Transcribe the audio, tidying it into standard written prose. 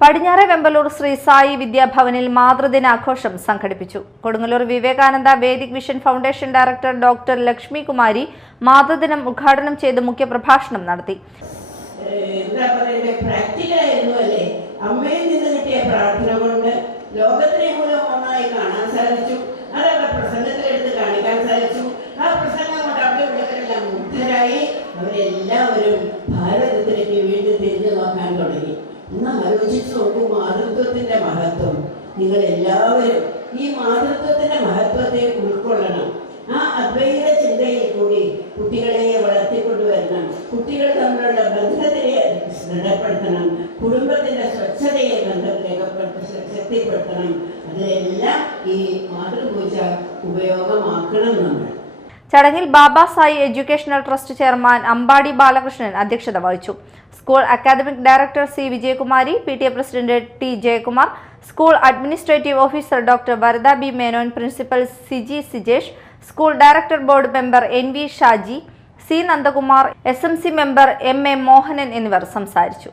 പടിഞ്ഞാറെ വെമ്പലൂർ ശ്രീ സായി വിദ്യാഭവനിൽ മാതൃദിനാഘോഷം സംഘടിപ്പിച്ചു. Kodungallur Vivekananda Vedic Vision Foundation director doctor Lakshmi Kumari മാതൃദിനം ഉദ്ഘാടനം ചെയ്ത് മുഖ്യപ്രഭാഷണം നടത്തി. അവരെല്ലാവരും ഭാരതത്തിലേക്ക് വീണ്ടും തിരിഞ്ഞു നോക്കാൻ തുടങ്ങി. ഒന്ന് ആലോചിച്ച് നോക്കൂ, മാതൃത്വത്തിന്റെ മഹത്വം. നിങ്ങൾ എല്ലാവരും ഈ മാതൃത്വത്തിന്റെ മഹത്വത്തെ ഉൾക്കൊള്ളണം. ആ അദ്വൈത ചിന്തയിൽ കൂടി കുട്ടികളെ വളർത്തിക്കൊണ്ടുവരണം. കുട്ടികൾ തമ്മിലുള്ള ബന്ധത്തെ ദൃഢപ്പെടുത്തണം. കുടുംബത്തിന്റെ സ്വച്ഛതയെ ശക്തിപ്പെടുത്തണം. അതിലെല്ലാം ഈ മാതൃപൂജ ഉപയോഗമാക്കണം നമ്മൾ. ചടങ്ങിൽ Baba Sai Educational Trust chairman Ambadi Balakrishnan അധ്യക്ഷത വഹിച്ചു. School academic director C Vijayakumari, PTA president T Jayakumar, school administrative officer doctor Varada B Menon, principal Siji Sijesh, school director board member NV Shaji, C Nandakumar, SMC member MA Mohanan എന്നിവർ സംസാരിച്ചു.